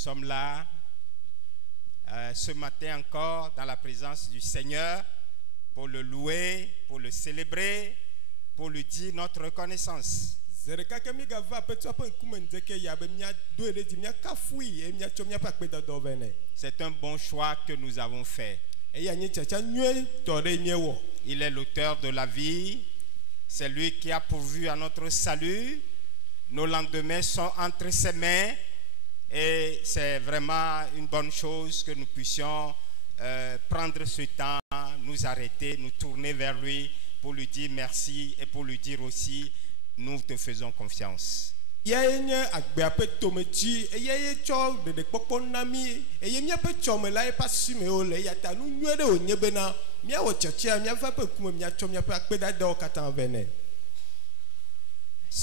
sommes là ce matin encore dans la présence du Seigneur pour le louer, pour le célébrer, pour lui dire notre reconnaissance. C'est un bon choix que nous avons fait. Il est l'auteur de la vie. C'est lui qui a pourvu à notre salut. Nos lendemains sont entre ses mains. Et c'est vraiment une bonne chose que nous puissions prendre ce temps, nous arrêter, nous tourner vers lui pour lui dire merci et pour lui dire aussi nous te faisons confiance. Ce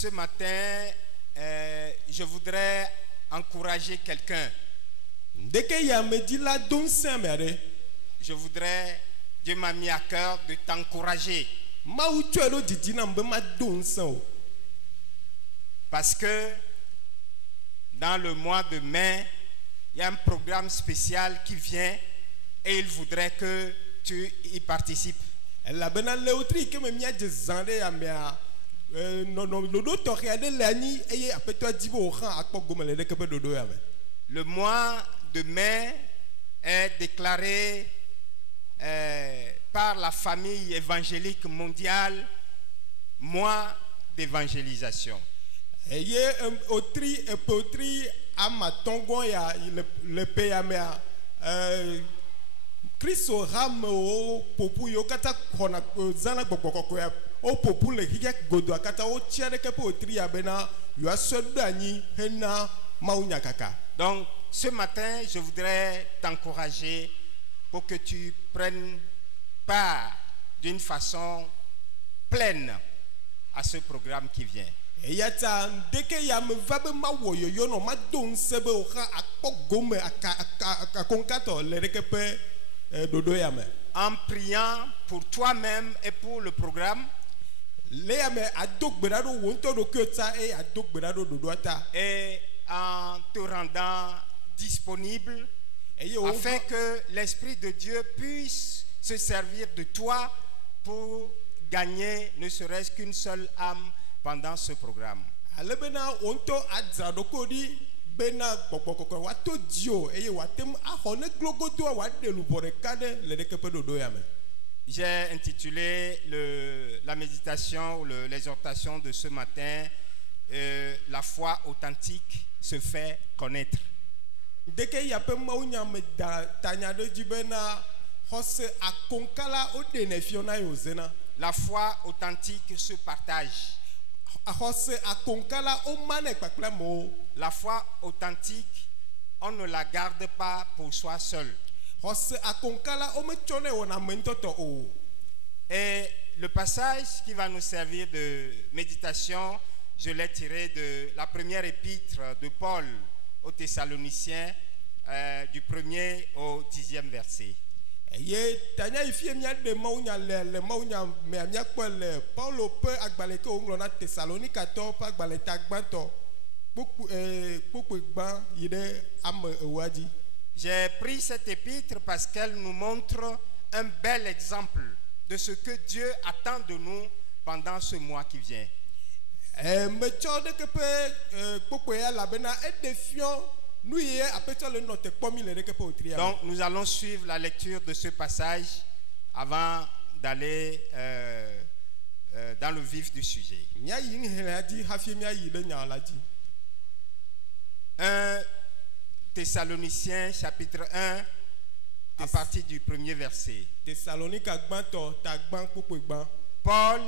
matin, je voudrais encourager quelqu'un. Je voudrais, Dieu m'a mis à cœur de t'encourager. Parce que dans le mois de mai, il y a un programme spécial qui vient et il voudrait que tu y participes. Le mois de mai est déclaré par la famille évangélique mondiale mois d'évangélisation. Donc, ce matin, je voudrais t'encourager pour que tu prennes part d'une façon pleine à ce programme qui vient. En priant pour toi-même et pour le programme, et en te rendant disponible afin que l'Esprit de Dieu puisse se servir de toi pour gagner ne serait-ce qu'une seule âme pendant ce programme. J'ai intitulé la méditation ou l'exhortation de ce matin la foi authentique se fait connaître. La foi authentique se partage. La foi authentique, on ne la garde pas pour soi seul. Et le passage qui va nous servir de méditation, je l'ai tiré de la première épître de Paul aux Thessaloniciens, du 1er au 10e verset. J'ai pris cette épître parce qu'elle nous montre un bel exemple de ce que Dieu attend de nous pendant ce mois qui vient. Donc nous allons suivre la lecture de ce passage avant d'aller dans le vif du sujet. 1 Thessaloniciens chapitre 1 à partir du 1er verset. Paul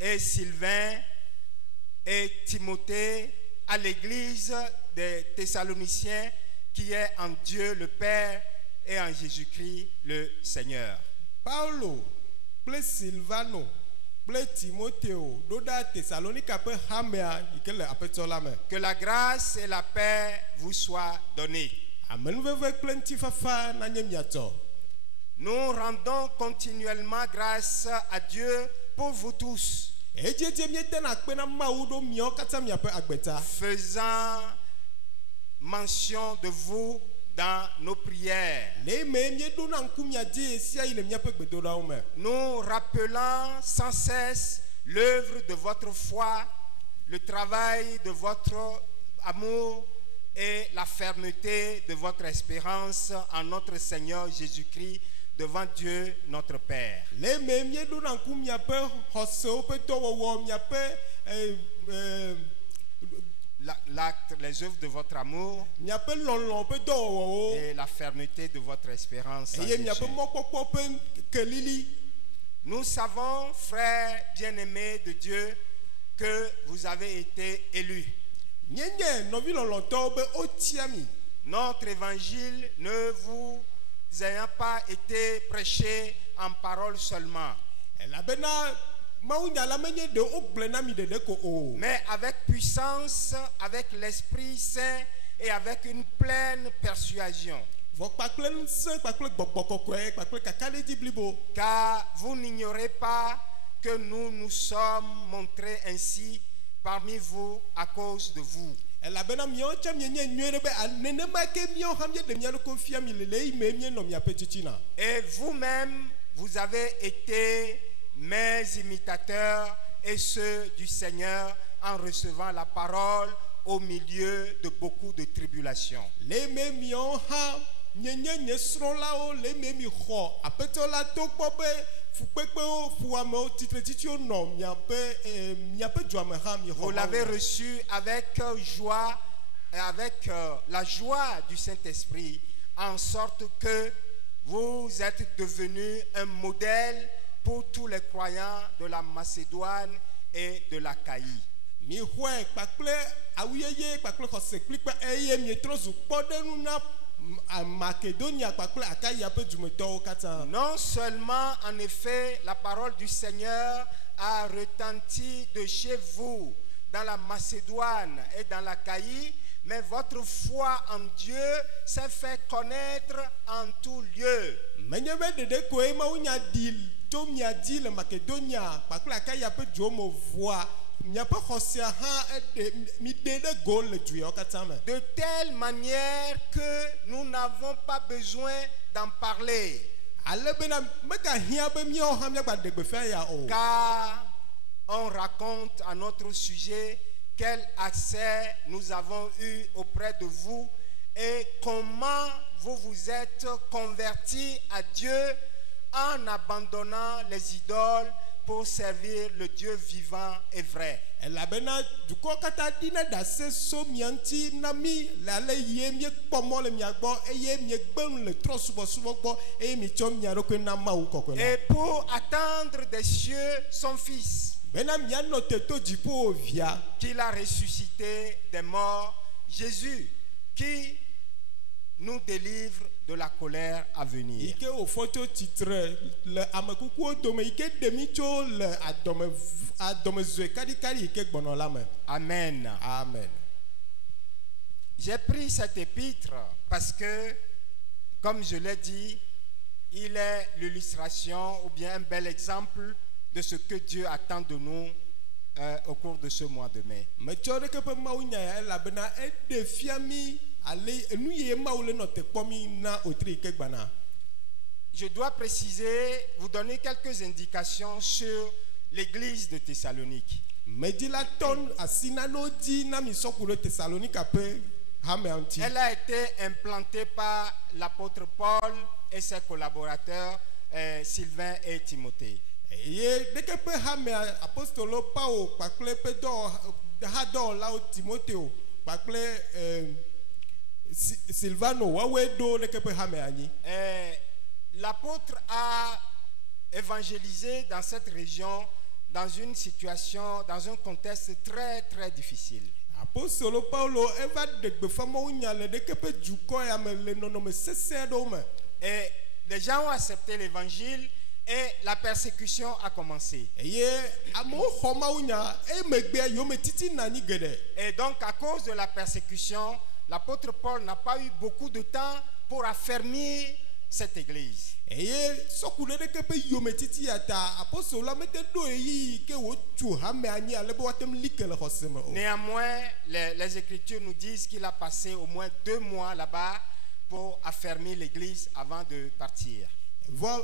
et Sylvain et Timothée à l'église des Thessaloniciens qui est en Dieu le Père et en Jésus-Christ le Seigneur. Paulo, ple Silvano, ple Timotheo, doda Thessalonica pe hamea ikele apetola me. Que la grâce et la paix vous soient données. Amen veve plenty fafa na nyemiato. Nous rendons continuellement grâce à Dieu pour vous tous. Faisant mention de vous dans nos prières. Nous rappelant sans cesse l'œuvre de votre foi, le travail de votre amour et la fermeté de votre espérance en notre Seigneur Jésus-Christ devant Dieu notre Père. L'acte, les œuvres de votre amour et la fermeté de votre espérance en Jésus. Nous savons, frères bien-aimés de Dieu, que vous avez été élus. Notre évangile ne vous ayant pas été prêché en parole seulement, mais avec puissance, avec l'Esprit Saint et avec une pleine persuasion. Car vous n'ignorez pas que nous nous sommes montrés ainsi parmi vous à cause de vous. Et vous-même, vous avez été mes imitateurs et ceux du Seigneur en recevant la parole au milieu de beaucoup de tribulations. Vous l'avez reçu avec joie, avec la joie du Saint-Esprit, en sorte que vous êtes devenu un modèle pour tous les croyants de la Macédoine et de l'Achaïe. Non seulement en effet la parole du Seigneur a retenti de chez vous dans la Macédoine et dans l'Achaïe, mais votre foi en Dieu s'est fait connaître en tout lieu. De telle manière que nous n'avons pas besoin d'en parler. Car on raconte à notre sujet quel accès nous avons eu auprès de vous et comment vous vous êtes convertis à Dieu en abandonnant les idoles pour servir le Dieu vivant et vrai. Et pour attendre des cieux son Fils, qu'il a ressuscité des morts, Jésus, qui nous délivre de la colère à venir. Amen. Amen. J'ai pris cet épître parce que, comme je l'ai dit, il est l'illustration ou bien un bel exemple de ce que Dieu attend de nous au cours de ce mois de mai. Je dois préciser, vous donner quelques indications sur l'église de Thessalonique. Elle a été implantée par l'apôtre Paul et ses collaborateurs Sylvain et Timothée. L'apôtre a évangélisé dans cette région dans une situation, dans un contexte très très difficile. Et les gens ont accepté l'évangile et la persécution a commencé. Et donc à cause de la persécution, l'apôtre Paul n'a pas eu beaucoup de temps pour affermir cette église. eye sɔkuɖe ɖeke ƒe yometiti ya ta apostolo la mete ɖo eyi ke wotso hame anyi ale be woatem li ke le xɔse me o. Néanmoins, les Écritures nous disent qu'il a passé au moins 2 mois là-bas pour affermir l'église avant de partir. Vɔ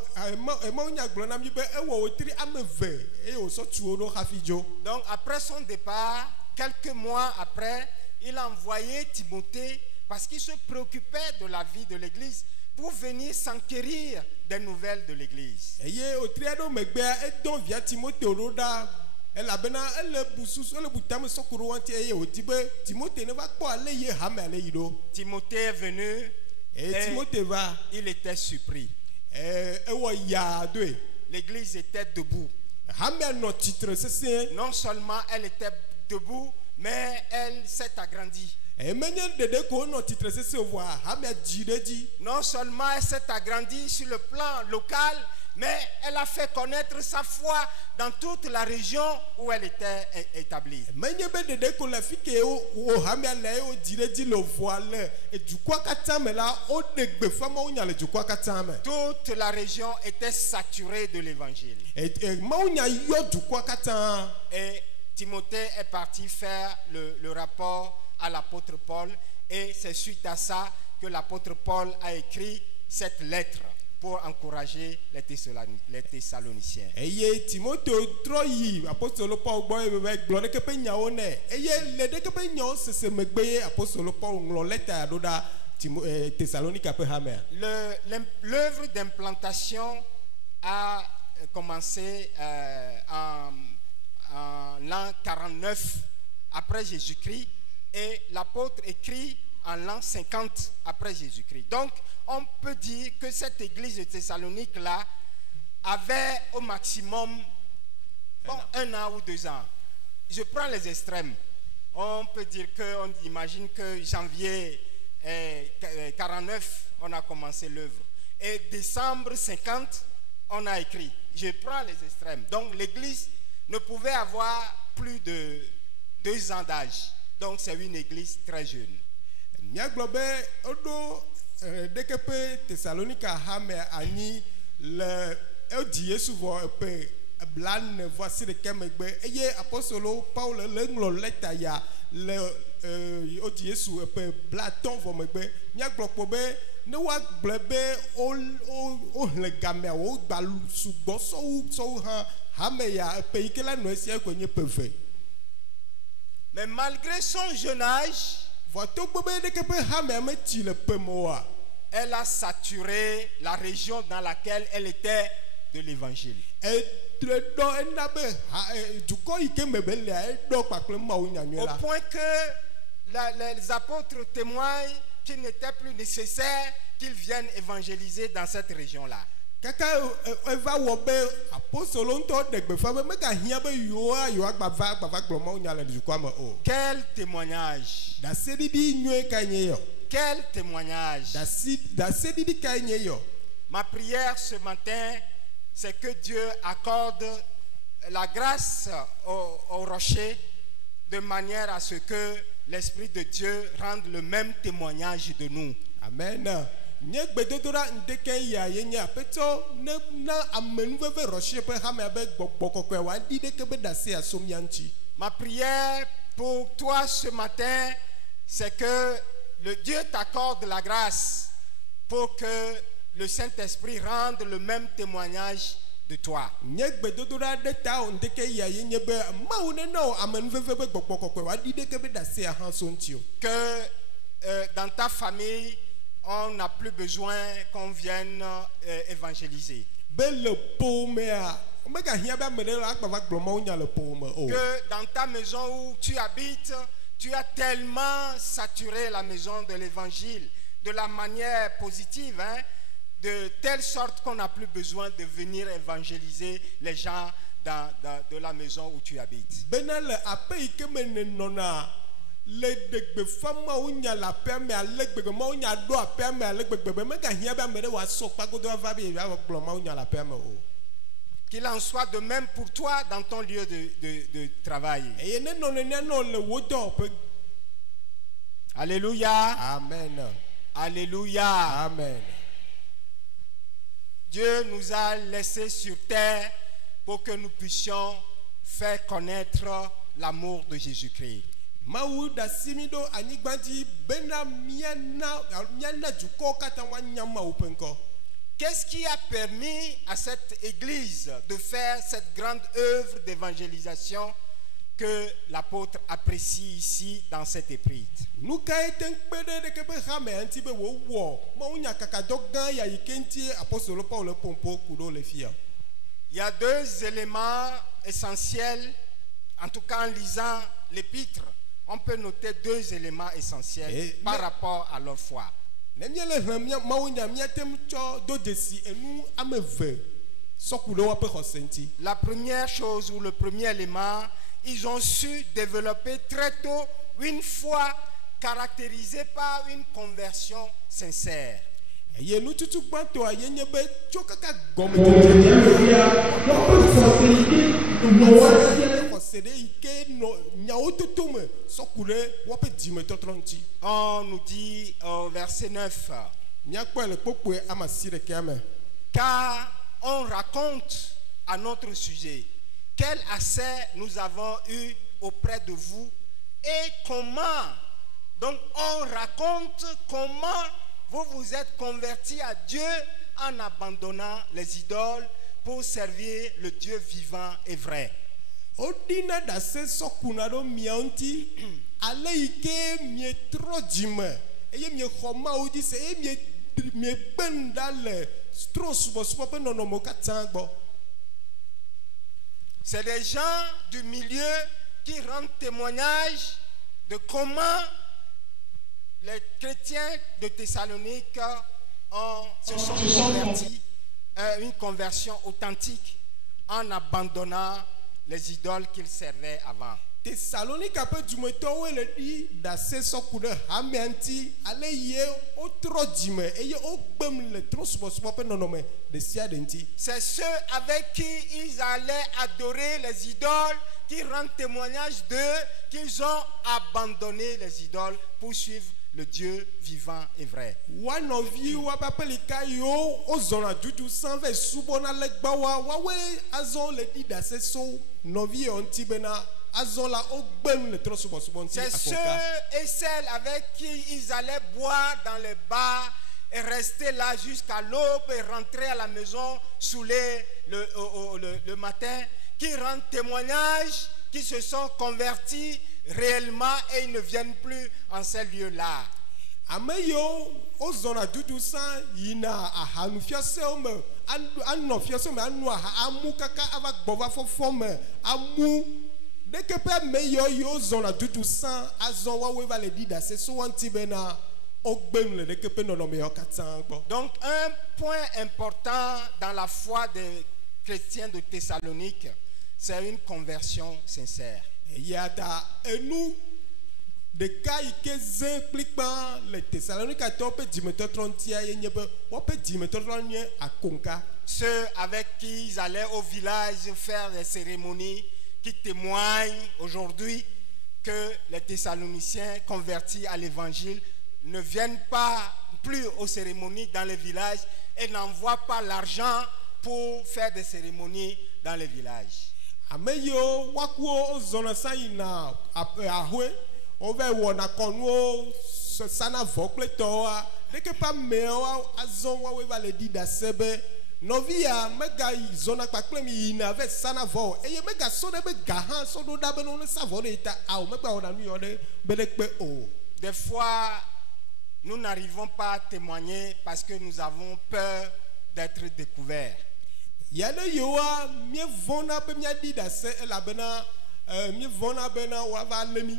emawo nya gblɔ na mi be ewɔ wotri ame eve eye wòsɔ tu wo ɖo hafi dzo. Donc après son départ, quelques mois après, il a envoyé Timothée parce qu'il se préoccupait de la vie de l'église pour venir s'enquérir des nouvelles de l'église. Eye wotri aɖewo megbea edɔ via Timoteo ɖo ɖa elabena ele bu susu ele bu tame sɔkuɖo ŋuti eye wòdi be Timoteo ne va kpɔ ale ye hame ale yi ɖo. Timothée est venu eye Timoteo va. Il était surpris. Ewɔ yaa doe. L'église était debout. Hamea nɔ tsitre sesẽ. Non seulement elle était debout, mais elle s'est agrandie. Emenye ɖeɖe ko nɔ tsitre sesẽ voa hamea dzi ɖe dzi. Non seulement elle s'est agrandie sur le plan local, mais elle a fait connaître sa foi dans toute la région où elle était établie. Menye be ɖeɖe ko le fi ke wo hamea le ye wo dzi ɖe dzi le voa le edukɔa katã me la woɖe gbefa mawo nya le dukɔa katã me. Toute la région était saturée de l'évangile. Mawo nya yɔ dukɔa katã. Et Timothée est parti faire le rapport à l'apôtre Paul, et c'est suite à ça que l'apôtre Paul a écrit cette lettre pour encourager les Thessaloniciens. Eye Timotheo trɔ yi apostolo Paul gbɔ eye be gblɔ ɖeke ƒe nyawo nɛ eye le ɖeke ƒe nyawo sese megbe ye apostolo Paul ŋlɔ leta ɖo ɖa Thessalonica ƒe hamea. L'œuvre d'implantation a commencé en l'an 49 après Jésus-Christ, et l'apôtre écrit en l'an 50 après Jésus-Christ. Donc, on peut dire que cette église de Thessalonique-là avait au maximum 1 an ou 2 ans. Je prends les extrêmes. On peut dire on imagine que janvier 49, on a commencé l'œuvre. Et décembre 50, on a écrit. Je prends les extrêmes. Donc, l'église ne pouvait avoir plus de 2 ans d'âge. Donc c'est une église très jeune. Miagblɔ be woɖo ɖeke ƒe Thessalonica hame anyi le edi Yesu vɔ eƒe 49 megbe eye apostolo Paul le ŋlɔ leta ya le odi Yesu eƒe 50 megbe. Miagblɔ kpɔ be ne woagblɔ be wohlẽ gamea wogba sugbɔ sɔwu hã hame ya eƒe yi ke la nɔ esia koe nye ƒe 2. Mais malgré son jeune âge, elle a saturé la région dans laquelle elle était de l'évangile. Au point que les apôtres témoignent qu'il n'était plus nécessaire qu'ils viennent évangéliser dans cette région-là. Quel témoignage! Quel témoignage! Ma prière ce matin, c'est que Dieu accorde la grâce au rocher de manière à ce que l'Esprit de Dieu rende le même témoignage de nous. Amen. Ma prière pour toi ce matin, c'est que le Dieu t'accorde la grâce pour que le Saint-Esprit rende le même témoignage de toi. Que dans ta famille, on n'a plus besoin qu'on vienne évangéliser. Que dans ta maison où tu habites, tu as tellement saturé la maison de l'évangile de la manière positive, de telle sorte qu'on n'a plus besoin de venir évangéliser les gens de la maison où tu habites. Qu'il en soit de même pour toi dans ton lieu de travail. Alléluia. Amen. Alléluia. Amen. Dieu nous a laissés sur terre pour que nous puissions faire connaître l'amour de Jésus-Christ. Mawu da simido anigbanji bena miana juko kata wanya mawu penko. Qu'est-ce qui a permis à cette église de faire cette grande œuvre d'évangélisation que l'apôtre apprécie ici dans cette épître? Il y a deux éléments essentiels, en tout cas en lisant l'épître, on peut noter deux éléments essentiels par rapport à leur foi. La première chose ou le premier élément, ils ont su développer très tôt une foi caractérisée par une conversion sincère. On nous dit au verset 9, car on raconte à notre sujet quel accès nous avons eu auprès de vous et comment. Donc on raconte comment vous vous êtes convertis à Dieu en abandonnant les idoles pour servir le Dieu vivant et vrai. C'est des gens du milieu qui rendent témoignage de comment les chrétiens de Thessalonique se sont convertis à une conversion authentique en abandonnant les idoles qu'ils servaient avant. Thessalonique a peu du moto le dit d'assez sokule hamenti ale ye otro dime et o bem le transport pe nonome de siadenti. C'est ceux avec qui ils allaient adorer les idoles qui rendent témoignage d'eux qu'ils ont abandonné les idoles pour suivre le Dieu vivant et vrai. One of you wapapelika yo ozona dudu sanve subona legbawa wawe azon le dit d'assez so novi ontibena. C'est ceux et celles avec qui ils allaient boire dans les bars et rester là jusqu'à l'aube et rentrer à la maison saoulés le matin, qui rendent témoignage, qui se sont convertis réellement et ils ne viennent plus en ces lieux-là. Ameyo ozona dudu san yina ahanu fiase ome anno fiase me anu amu kaka ava gbova fofome amu. Dès que père meilleur yo zona dudu san azon wa we va le dire c'est so anti bena ogbem le dès que père non meilleur 400. Donc un point important dans la foi des chrétiens de Thessalonique, c'est une conversion sincère. Et y a ta et nous des cas qui impliquent pas les Thessaloniques à top dimetre 30 ya nyebe on peut dimetre 30 à konka. Ceux avec qui ils allaient au village faire des cérémonies qui témoignent aujourd'hui que les Thessaloniciens convertis à l'évangile ne viennent pas plus aux cérémonies dans les villages et n'envoient pas l'argent pour faire des cérémonies dans les villages. Ameyo wakuo zona saina ahwe ove wona konwo sana vokleto dès que pas mewa azon wa we va le dire dasebe novia mega zona kpaklemi ina avec sana vo eye mega so de be gahan so do da be no savo de ta au mega ona nu yode bedekpe o. Des fois nous n'arrivons pas à témoigner parce que nous avons peur d'être découverts. Yane yoa mi vona pe mi adi da se la bena mi vona bena wa va lemi.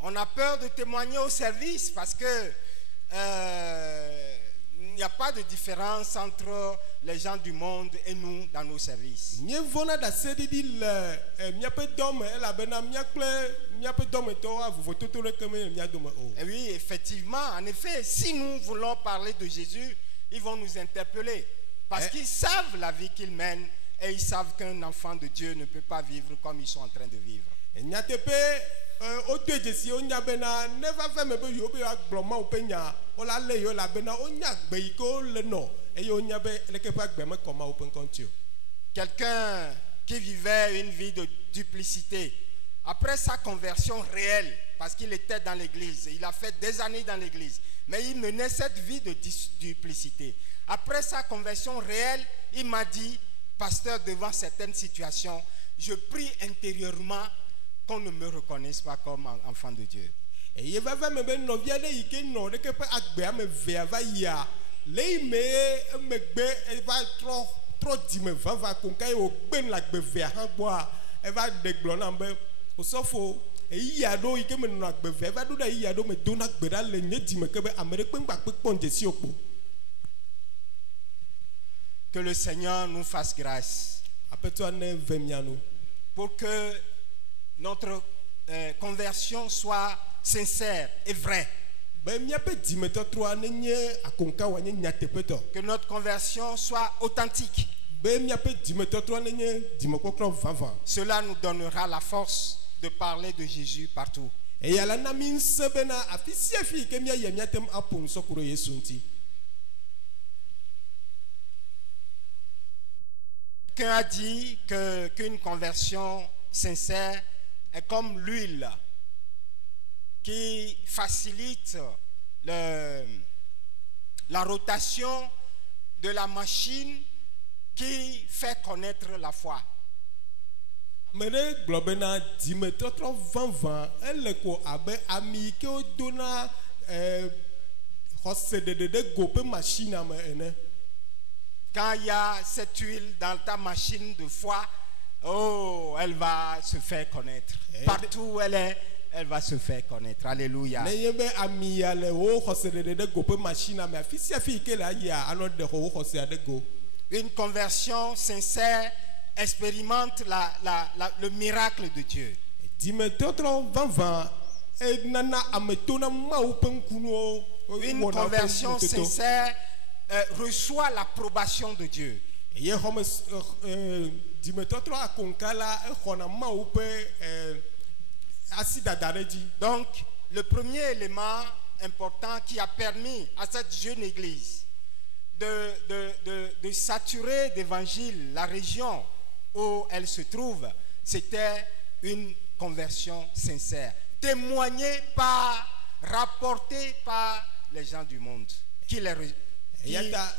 On a peur de témoigner au service parce que il n'y a pas de différence entre les gens du monde et nous dans nos services. Et oui, effectivement, en effet, si nous voulons parler de Jésus, ils vont nous interpeller parce qu'ils savent la vie qu'ils mènent et ils savent qu'un enfant de Dieu ne peut pas vivre comme ils sont en train de vivre. eye wonya be leke ƒe agbe me kɔma woƒe ŋkɔ ŋuti o. Quelqu'un qui vivait une vie de duplicité, après sa conversion réelle, parce qu'il était dans l'église, il a fait des années dans l'église, mais il menait cette vie de duplicité. Après sa conversion réelle, il m'a dit, pasteur, devant certaines situations, je prie intérieurement qu'on ne me reconnaisse pas comme enfant de Dieu. Eye vava me be nɔvia ɖe yi ke nɔ ɖeke ƒe agbea me vea va yia le yi me emegbe eva trɔ dzime vava ko nka ye wògbe le agbe vea hã gbɔa eva ɖe gblɔ nam be osɔfo eyia ɖo yi ke me nɔ agbe vea eva ɖo ɖe eyia ɖo me dona gbe ɖa le nye dzime ke be ame ɖe kpe ŋgba kpɔ dzesi o kpo. Que le Seigneur nous fasse grâce Aƒetɔa ne ve mia nu pour que notre conversion soit sincère et vraie. be miaƒe dzimetɔtrɔa ne nye akonka wòanye nyateƒetɔ. Que notre conversion soit authentique. Be miaƒe dzimetɔtrɔa ne nye dzimekpɔkpɔ vavã. Cela nous donnera la force de parler de Jésus partout. Eya la na mi ŋusẽ bena afi sia afi yi ke miayi miatem aƒo nusɔku ɖe Yesu ŋuti. Quelqu'un a dit qu'une conversion sincère est comme l'huile qui facilite la rotation de la machine qui fait connaître la foi. Ame ɖe gblɔ bena dzimetɔtrɔ vavã ele ko abe ami yi ke wodona xɔseɖeɖe ɖe go ƒe machine me ene. Quand il y a cette huile dans ta machine de foi, oh, elle va se faire connaître. Partout où elle est, elle va se faire connaître. Alléluia. Nenye be ami ya le wo xɔseɖeɖe ɖe go ƒe machine me afi sia afi yi ke le ayia anɔ ɖe xɔ wo xɔsea ɖe go. Une conversion sincère expérimente le miracle de Dieu. Dzimetɔtrɔ vavã enana ame tona Mawu ƒe ŋkunuwo. Une conversion sincère reçoit l'approbation de Dieu. Ye xɔme dzimetɔtrɔ akonka la exɔna Mawu ƒe asi dada ɖe dzi. Donc le premier élément important qui a permis à cette jeune église de saturer d'évangile la région où elle se trouve, c'était une conversion sincère, témoignée par, rapportée par les gens du monde qui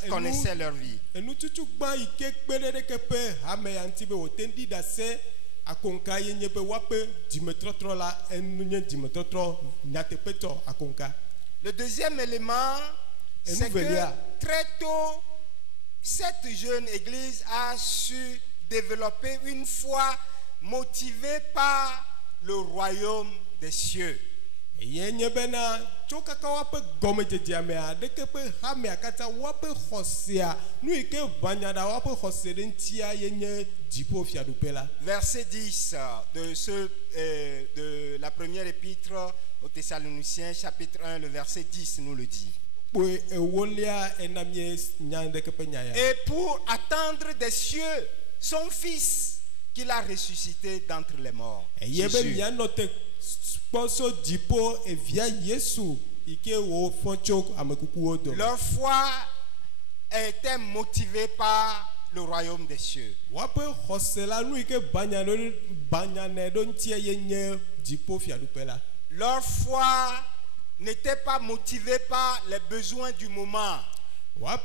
connaissaient leur vie. Enututu gba yi ke kpe ɖe ɖeke ƒe hame ya ŋuti be wote ɖi ɖase akonka ye nye be woaƒe dzimetɔtrɔ la enye dzimetɔtrɔ nyateƒetɔ akonka. Le deuxième élément, c'est que très tôt, cette jeune église a su développer une foi motivée par le royaume des cieux. Ye nye bena tso kaka woaƒe gɔmedzedzea mea ɖeke ƒe hamea katã woaƒe xɔsea nu yi ke ʋanya ɖa woaƒe xɔse ɖe ŋutia ye nye dziƒo fiaɖuƒe la. Verset 10 de la première épître aux Thessaloniciens, chapitre 1, le verset 10 nous le dit. Et pour attendre des cieux son fils qu'il a ressuscité d'entre les morts. Jésus. Leur foi était motivée par le royaume des cieux. Leur foi n'était pas motivée par les besoins du moment. Leur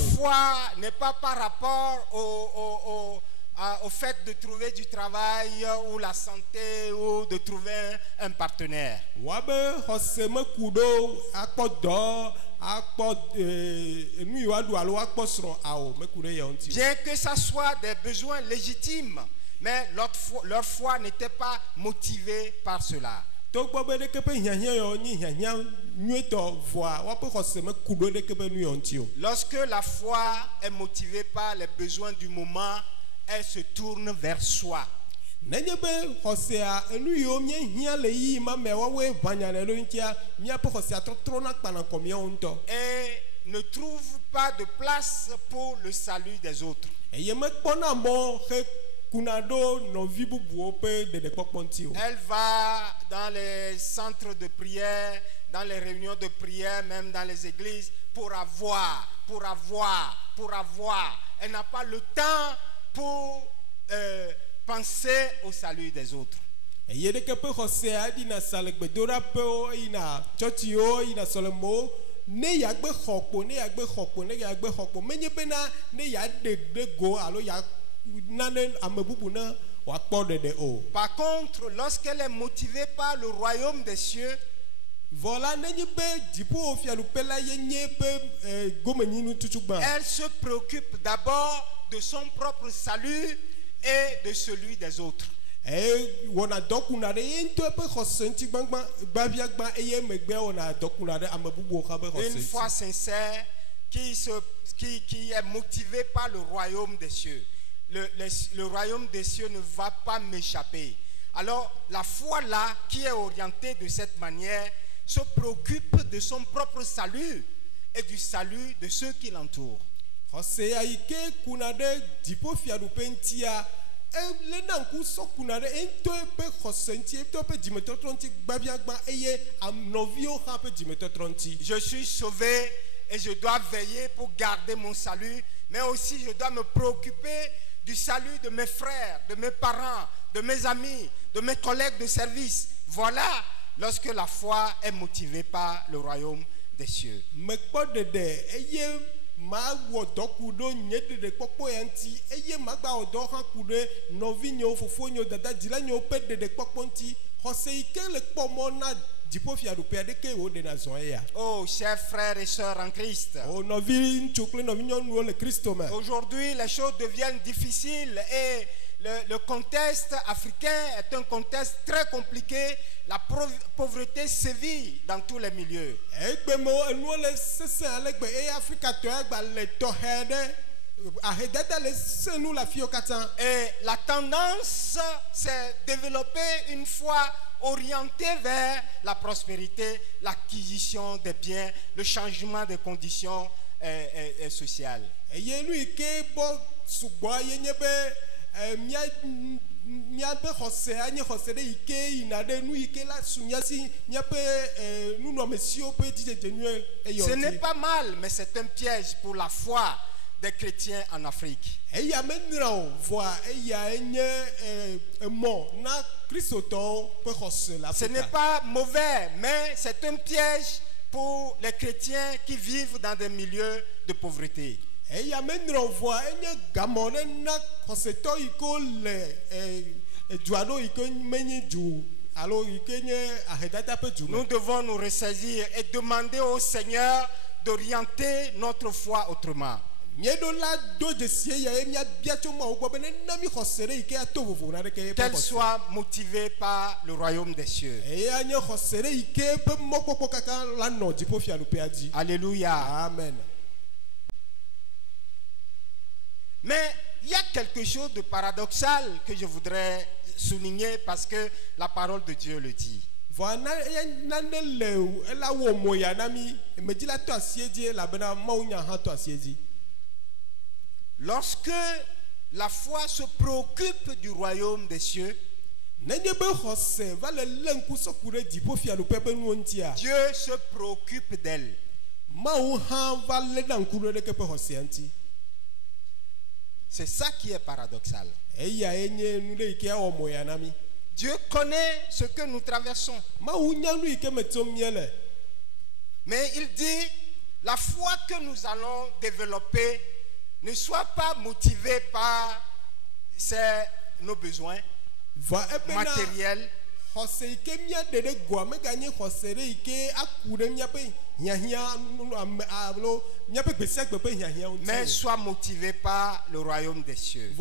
foi n'est pas par rapport au fait de trouver du travail ou la santé ou de trouver un partenaire. Bien que ça soit des besoins légitimes, mais leur foi n'était pas motivée par cela. Lorsque la foi est motivée par les besoins du moment, elle se tourne vers soi. Et ne trouve pas de place pour le salut des autres. Elle va dans les centres de prière, dans les réunions de prière, même dans les églises, pour avoir. Elle n'a pas le temps pour penser au salut des autres. Par contre, lorsqu'elle est motivée par le royaume des cieux, elle se préoccupe d'abord de son propre salut et de celui des autres. Une foi sincère qui est motivée par le royaume des cieux. Le royaume des cieux ne va pas m'échapper. Alors la foi là, qui est orientée de cette manière, se préoccupe de son propre salut et du salut de ceux qui l'entourent. Je suis sauvé et je dois veiller pour garder mon salut, mais aussi je dois me préoccuper du salut de mes frères, de mes parents, de mes amis, de mes collègues de service. Voilà lorsque la foi est motivée par le royaume des cieux. Oh, chers frères et sœurs en Christ, aujourd'hui les choses deviennent difficiles et le contexte africain est un contexte très compliqué. La pauvreté sévit dans tous les milieux. Et la tendance s'est développée une fois orientée vers la prospérité, l'acquisition des biens, le changement des conditions sociales. Ce n'est pas mal, mais c'est un piège pour la foi des chrétiens en Afrique. Ce n'est pas mauvais, mais c'est un piège pour les chrétiens qui vivent dans des milieux de pauvreté. Nous devons nous ressaisir et demander au Seigneur d'orienter notre foi autrement. Qu'elle soit motivée par le royaume des cieux. Alléluia. Amen. Mais il y a quelque chose de paradoxal que je voudrais souligner parce que la parole de Dieu le dit. Lorsque la foi se préoccupe du royaume des cieux, Dieu se préoccupe d'elle. C'est ça qui est paradoxal. Dieu connaît ce que nous traversons. Mais il dit, la foi que nous allons développer ne soit pas motivée par nos besoins matériels. Mais soit motivé par le royaume des cieux.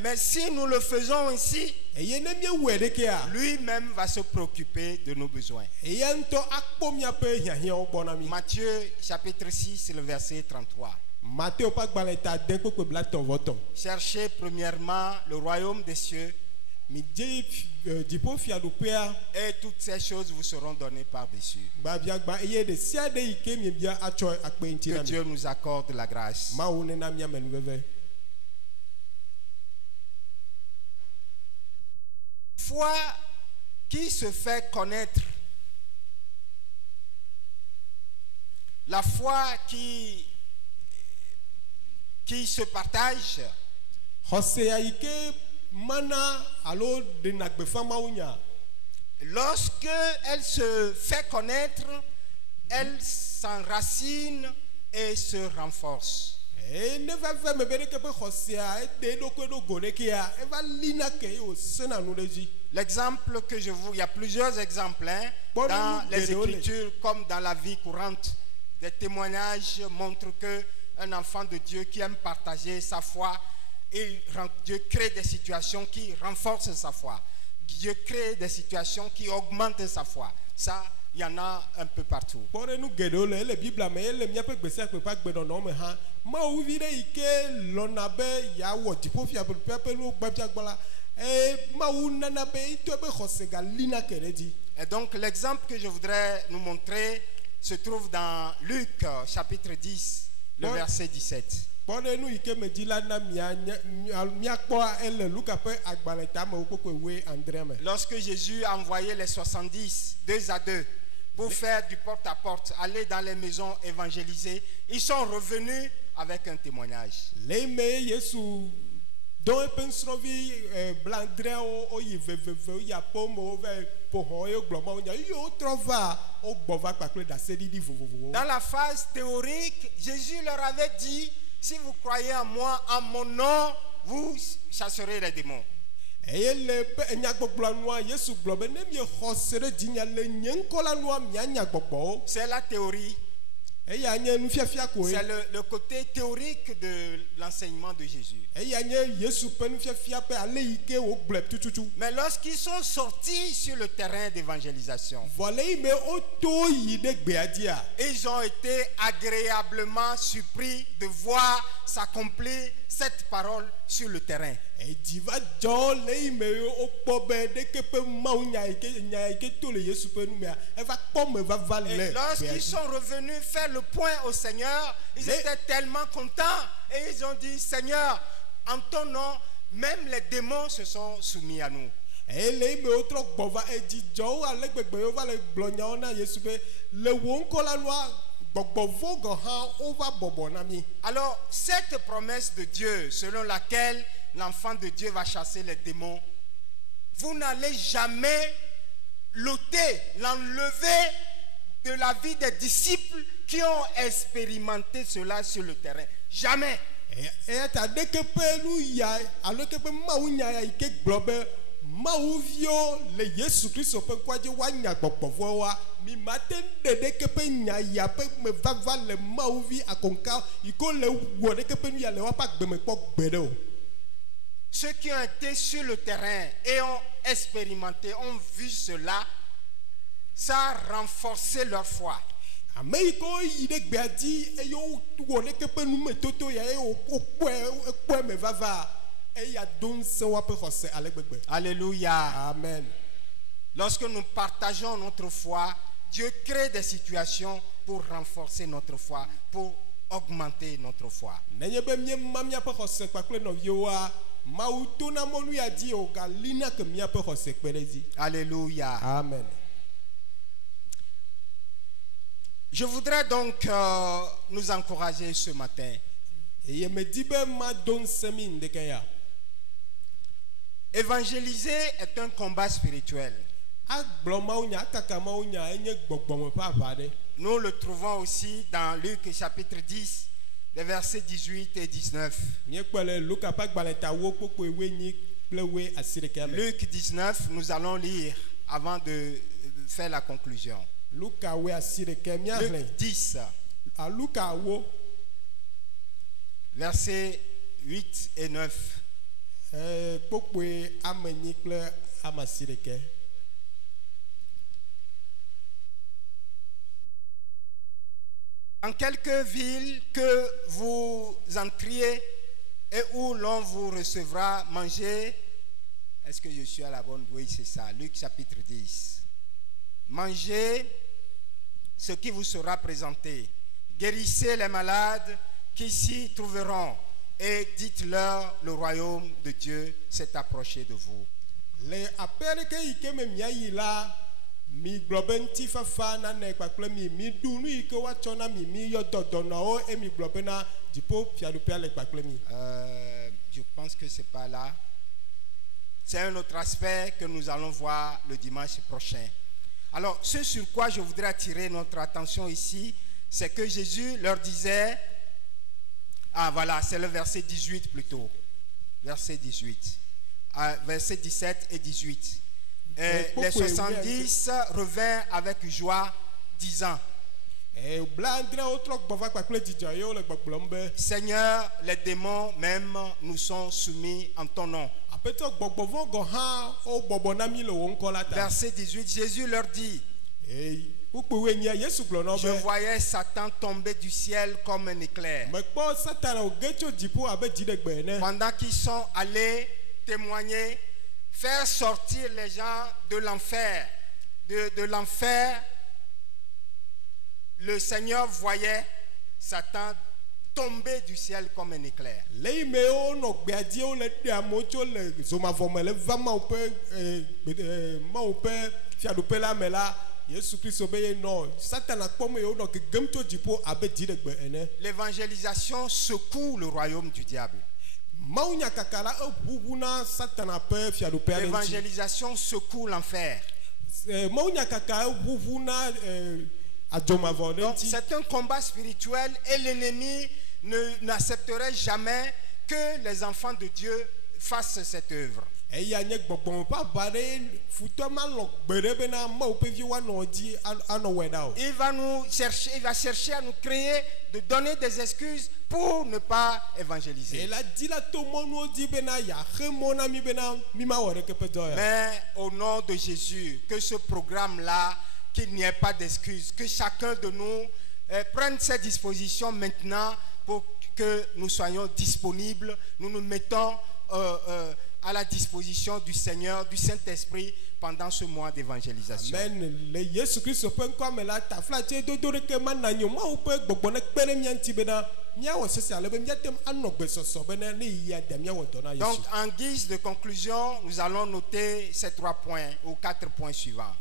Mais si nous le faisons ainsi, lui-même va se préoccuper de nos besoins. Matthieu chapitre 6, le verset 33. Cherchez premièrement le royaume des cieux, et toutes ces choses vous seront données par-dessus. Que Dieu nous accorde la grâce. Foi qui se fait connaître la foi qui se partage, xɔse ike mana alo ɖena gbefa mawu nya. lorsque elle se fait connaître, elle s'enracine et se renforce. Ne va ve me be ɖeke be xɔsea eɖe eɖokui ɖo go ɖekea eva lina ke o sena nu ɖe dzi. L'exemple que il y a plusieurs exemples dans les Écritures comme dans la vie courante. Des témoignages montrent que un enfant de Dieu qui aime partager sa foi, Dieu crée des situations qui renforcent sa foi. Dieu crée des situations qui augmentent sa foi. Ça, il y en a un peu partout. Et donc l'exemple que je voudrais nous montrer se trouve dans Luc chapitre 10, le verset 17. Lorsque Jésus a envoyé les 70, 2 à 2, pour faire du porte-à-porte, aller dans les maisons évangéliser, ils sont revenus avec un témoignage. Dans la phase théorique, Jésus leur avait dit: si vous croyez en moi, en mon nom, vous chasserez les démons. C'est la théorie. C'est le côté théorique de l'enseignement de Jésus. Mais lorsqu'ils sont sortis sur le terrain d'évangélisation, ils ont été agréablement surpris de voir s'accomplir cette parole sur le terrain. Et lorsqu'ils sont revenus faire le point au Seigneur, ils étaient tellement contents et ils ont dit: Seigneur, en ton nom, même les démons se sont soumis à nous. Alors, cette promesse de Dieu, selon laquelle l'enfant de Dieu va chasser les démons, vous n'allez jamais l'enlever de la vie des disciples qui ont expérimenté cela sur le terrain. Jamais. Ceux qui ont été sur le terrain et ont expérimenté, ont vu cela, ça a renforcé leur foi. Alléluia. Amen. Lorsque nous partageons notre foi, Dieu crée des situations pour renforcer notre foi, pour augmenter notre foi. Alléluia. Amen. Je voudrais donc nous encourager ce matin. Évangéliser est un combat spirituel. Nous le trouvons aussi dans Luc chapitre 10, les versets 18 et 19. Luc 19, nous allons lire avant de faire la conclusion. Luc 10, versets 8 et 9. En quelque ville que vous entriez et où l'on vous recevra, mangez. Est-ce que je suis à la bonne? Oui, c'est ça. Luc chapitre 10. Mangez ce qui vous sera présenté. Guérissez les malades qui s'y trouveront. Et dites-leur, le royaume de Dieu s'est approché de vous. mi globe nti fafa na na ekpakple mi du nu ike wa tsona mi yo dodono o e mi globe na dipo fiadupe ale ekpakple mi. Je pense que c'est pas là. C'est un autre aspect que nous allons voir le dimanche prochain. Alors, ce sur quoi je voudrais attirer notre attention ici, c'est que Jésus leur disait, ah voilà, c'est le verset 18 plutôt, verset 18, verset 17 et 18. Et les 70 revinrent avec joie, disant, Seigneur, les démons même nous sont soumis en ton nom. Verset 18, Jésus leur dit, je voyais Satan tomber du ciel comme un éclair. Pendant qu'ils sont allés témoigner, faire sortir les gens de l'enfer. De l'enfer, le Seigneur voyait Satan tomber du ciel comme un éclair. L'évangélisation secoue le royaume du diable. L'évangélisation secoue l'enfer. Donc, c'est un combat spirituel et l'ennemi n'accepterait jamais que les enfants de Dieu fassent cette œuvre. Il va chercher à nous créer, de donner des excuses pour ne pas évangéliser. Mais au nom de Jésus, que ce programme-là, qu'il n'y ait pas d'excuses, que chacun de nous prenne ses dispositions maintenant pour que nous soyons disponibles. Nous nous mettons à la disposition du Seigneur, du Saint-Esprit pendant ce mois d'évangélisation. Amen. Donc, en guise de conclusion, nous allons noter ces 3 points ou 4 points suivants.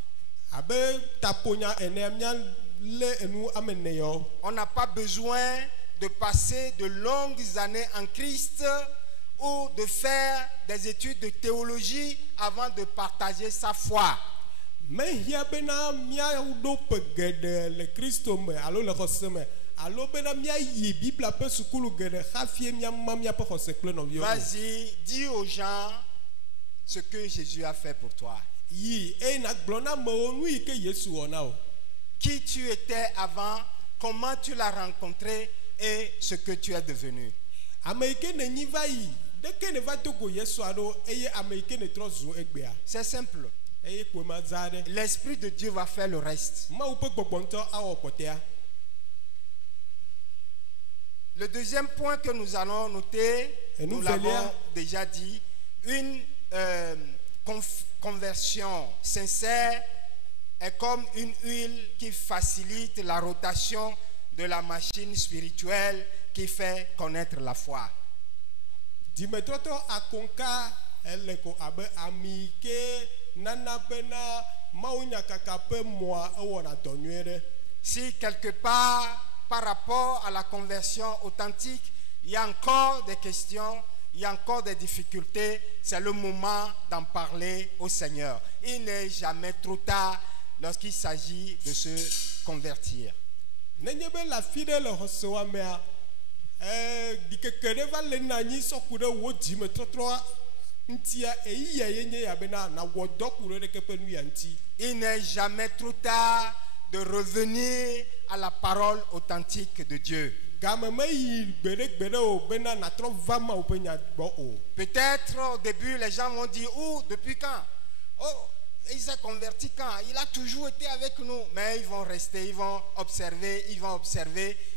On n'a pas besoin de passer de longues années en Christ ou de faire des études de théologie avant de partager sa foi. Vas-y, dis aux gens ce que Jésus a fait pour toi. Qui tu étais avant, comment tu l'as rencontré et ce que tu es devenu. C'est simple. L'Esprit de Dieu va faire le reste. Le deuxième point que nous allons noter, nous l'avons déjà dit, une conversion sincère est comme une huile qui facilite la rotation de la machine spirituelle qui fait connaître la foi. Si quelque part, par rapport à la conversion authentique, il y a encore des questions, il y a encore des difficultés, c'est le moment d'en parler au Seigneur. Il n'est jamais trop tard lorsqu'il s'agit de se convertir. Il n'est jamais trop tard de revenir à la parole authentique de Dieu. Peut-être au début les gens vont dire, oh, depuis quand? Oh, il s'est converti quand? Il a toujours été avec nous. Mais ils vont rester, ils vont observer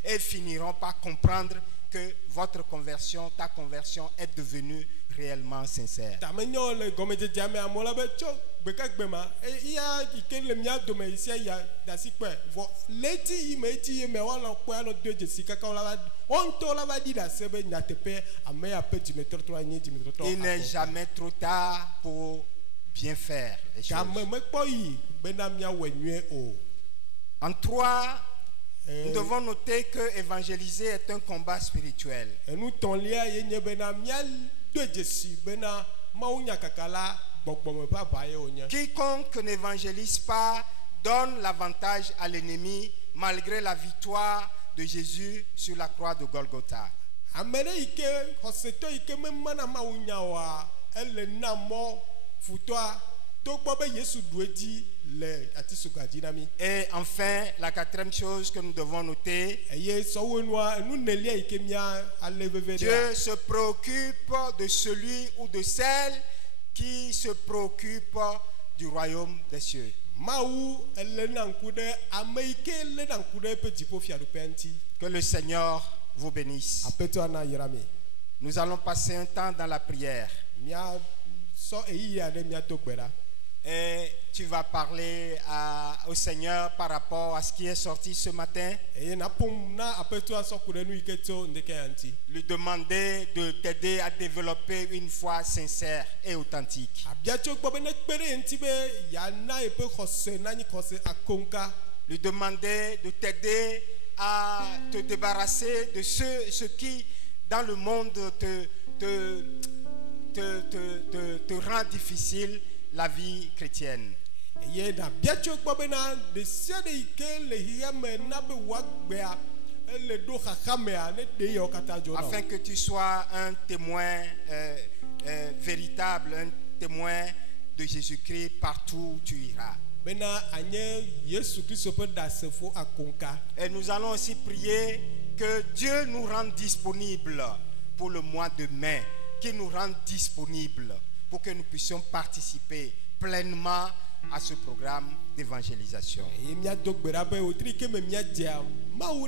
et finiront par comprendre que votre conversion, ta conversion est devenue réellement sincère. Il n'est jamais trop tard pour bien faire les choses. Kame mekpɔ yi bena miawɔ nyuie o. En 3, nous devons noter que évangéliser est un combat spirituel. Enu tɔlia ye nye bena miado dzesi bena mawu nyakaka la gbɔgbɔme papa ye wonye. Quiconque n'évangélise pas donne l'avantage à l'ennemi malgré la victoire de Jésus sur la croix de Golgotha. Amene ike xɔsetɔ ike memana mawu nya wa ele na mɔ futoa to gbɔ be Yesu du edzi le atisogadzi na mi. Et enfin, la 4e chose que nous devons noter, Eye sɔwonua enu nelia ike mia ale veve de. Dieu se préoccupe de celui ou de celle qui se préoccupe du royaume des cieux. Mawu ele na nku ɖe ame ike le na nku ɖe eƒe dziƒofiaɖuƒea ŋuti. Que le Seigneur vous bénisse. Aƒetɔ ana yra mi. Nous allons passer un temps dans la prière. Mia sɔ eyia ɖe mia do gbe ɖa. Et tu vas parler au Seigneur par rapport à ce qui est sorti ce matin. Eye na ƒom na aƒetɔa sɔ ku ɖe nu yike tso ŋdeke ya ŋuti. Lui demander de t'aider à développer une foi sincère et authentique. Abia tso gbɔ be ne kpe ɖe ŋuti be yana eƒe xɔse nanyi xɔse akonka. Lui demander de t'aider à te débarrasser de ce qui dans le monde te rend difficile la vie chrétienne. Eye na bia tso gbɔ be na de sia de yike le hia me na be woagbea ele ɖo xaxa mea ne ɖe yawo katã dzo na o. Afin que tu sois un témoin véritable, un témoin de Jésus-Christ partout où tu iras. Bena anye Yesu Kristo ƒe ɖasefo akonka. Et nous allons aussi prier que Dieu nous rende disponibles pour le mois de mai, qu'il nous rende disponibles pour que nous puissions participer pleinement à ce programme d'évangélisation. Eye mia do gbe ɖa be wotri ke me mia dzea Mawu